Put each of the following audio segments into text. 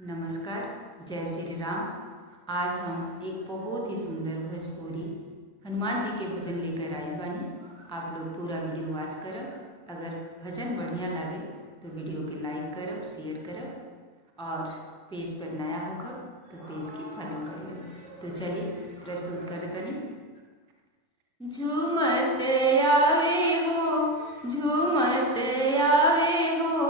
नमस्कार, जय श्री राम। आज हम एक बहुत ही सुंदर भोजपुरी हनुमान जी के भजन लेकर आए बानी। आप लोग पूरा वीडियो वॉच करब। अगर भजन बढ़िया लगे तो वीडियो के लाइक करब, शेयर करब और पेज पर नया होकर तो पेज के फॉलो करब। तो चलिए प्रस्तुत कर तनी। झूमत आवे हो, झूमत आवे हो,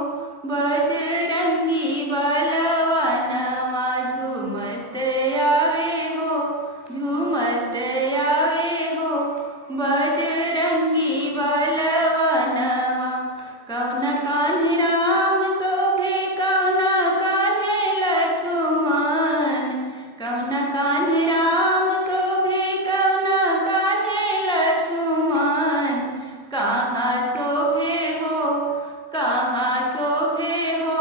बजरंगी बलवानवा झूमत आवे हो, झूमत आवे हो, बजरंगी बलवानवा। कौन कान्हे राम शोभे, कौन कान्हे लक्ष्मण, कौन कान्हे राम शोभे, कौन कान्हे लक्ष्मण। कहाँ शोभे हो, कहाँ शोभे हो,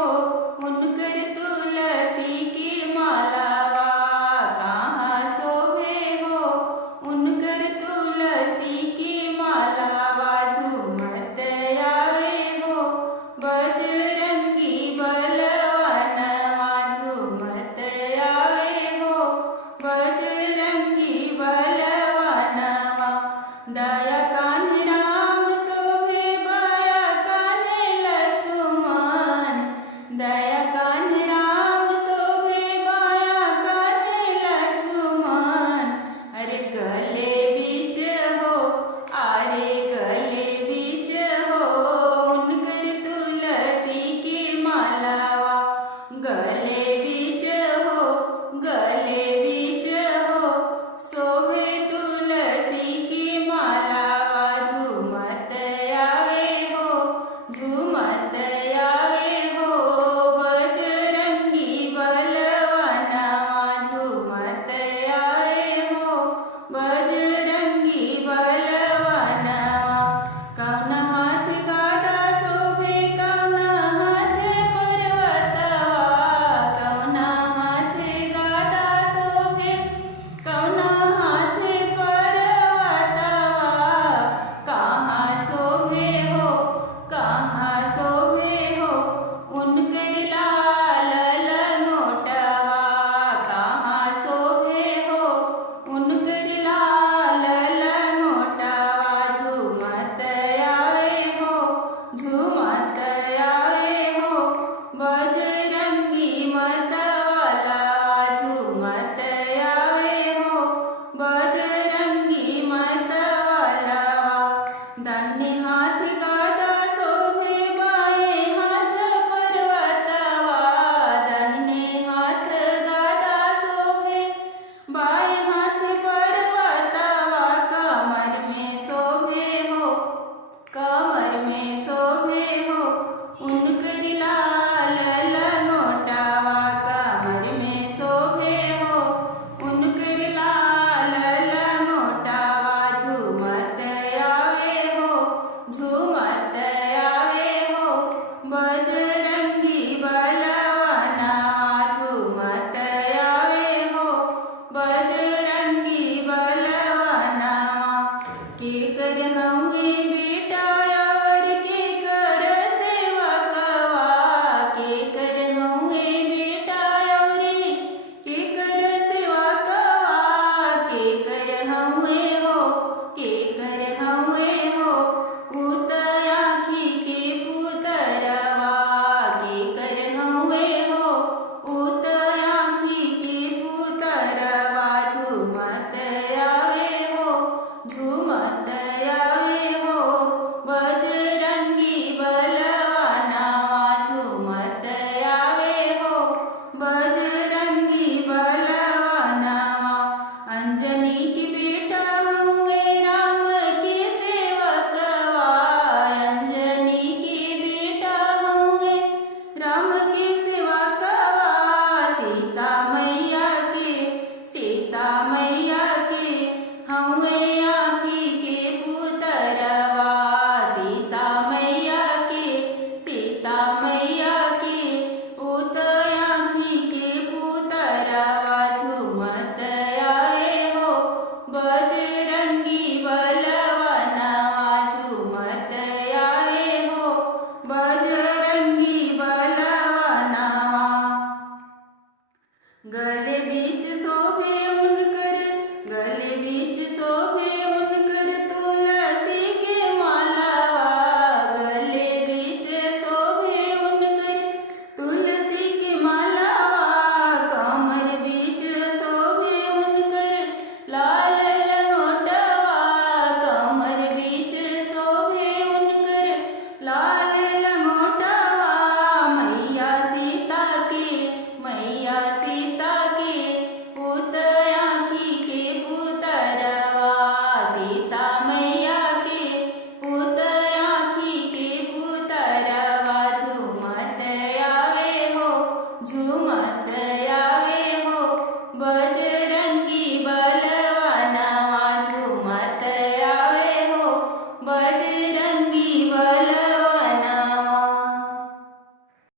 गली